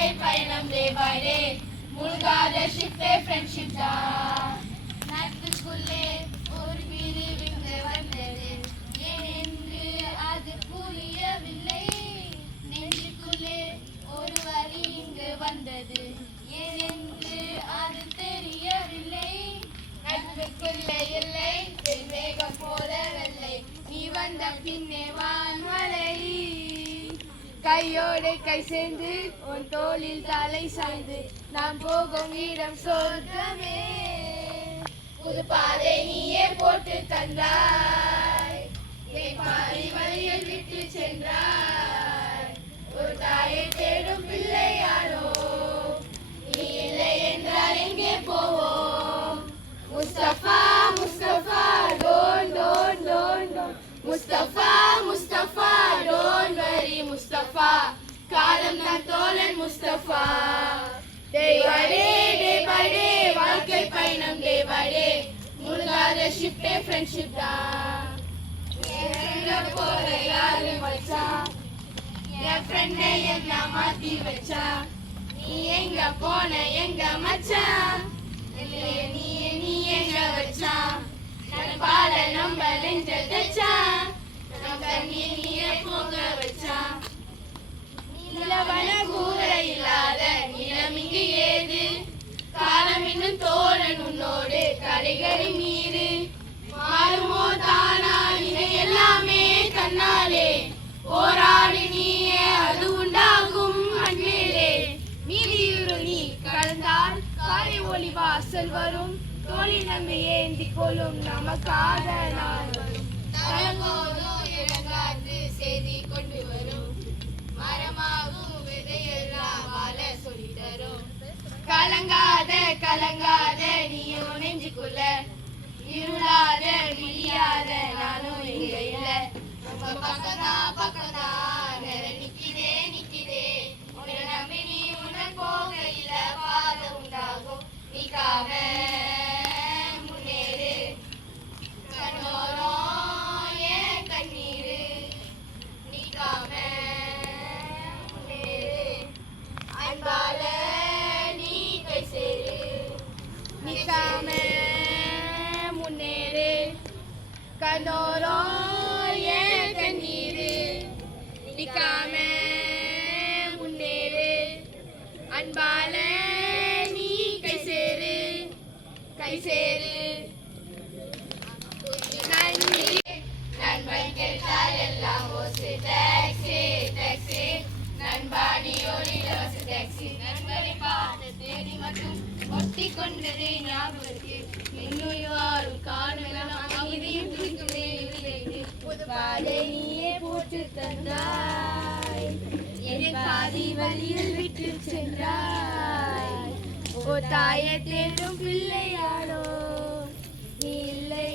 வாழ்க்கை பயணம் day by day முழுகாத ஷிஃப்டே friendship தான் நட்புக்குள்ளே ஒரு பிரிவு இங்கு வந்தது ஏன் என்று அது புரியவில்லை நெஞ்சுக்குள்ளே ஒரு வரி இங்கு வந்தது ஏன் என்று அது தெரியவில்லை நட்புக்குள்ளே இல்லை மேகம் போல வெள்ளை நீ வந்த பின்னே வான்மலை கையோடு கை சேர்ந்து உன் தோளில் தலை சாய்ந்து நாம் போகும் இடம் சொர்க்கமே புது பாதை நீயே போட்டு தந்தாய் பாதி வழியில் விட்டு சென்றாய் ஒரு தாயை தேடும் பிள்ளையாரோ நீ இல்லை என்றால் எங்கே போவோம் Mustafa Mustafa don't don't don't don't Mustafa Mustafa don't worry Mustafa காலம் நான் தோழன் முஸ்தபா டே பை டே வாழ்க்கை பயணம் டே பை டே முழுகாத ஷிஃப்டே ஃப்ரெண்ட்ஷிப் தான் எங்க போற யாரு வச்சா என் ஃப்ரெண்டை எல்லாம் மாத்தி வச்சா நீ எங்க போன எங்க மச்சான் நீ எங்க வச்சா பால நம்ம நெஞ்ச தச்சா நம்ம நீய போக வச்சா நிலவன கூரை இல்லாத நிலம் இங்கு ஏது காலம் இன்னும் தோழன் உன்னோடு கரைகரி மீது மாறுமோ தானா இவை எல்லாமே கண்ணாலே போராடு நீயே அது உண்டாகும் மண்மேலே மீதியுறு நீ கலந்தால் காலை ஒளி வாசல் வரும் தோழி நம்மை ஏந்தி கொள்ளும் நமக்காக நாள் வரும் தலங்கோதும் இறங்காது செய்தி கொண்டு வரும் மரமாகும் விதையெல்லாம் வாழ சொல்லி தரும் கலங்காத கலங்காத நீயும் நெஞ்சுக்குள்ள இருளாத விழியாத நானும் இங்க இல்ல நம்ம பக்கதா நிக்கிதே நிக்கிதே உன்னை நம்பி நீ உன்னை போக இல்ல பாத உண்டாகும் நீக்காம முன்னேறு கண்ணோரம் ஏன் கண்ணீரு நீக்காம முன்னேறு அன்பால நீ கை சேரு நீக்காம முன்னேறு கண்ணோரம் ஏன் கண்ணீரு நீக்காம முன்னேறு அன்பால கை சேரு நன்றி நண்பன் கேட்டால் எல்லாம் ஓசு டாக்ஸி டாக்ஸி நண்பாடி ஒரு இலவச டாக்ஸி நண்பரை பார்த்து தேடி மட்டும் ஒட்டி கொண்டதே ஞாபகத்தில் இன்னும் யாரும் காணலாம் அமைதியும் துடிக்குதே புது பாதை நீயே போட்டு தந்தாய் என் பாதி வழியில் விட்டு சென்றாய் ஓ தாயை தேடும் பிள்ளையாரோ நீ இல்லை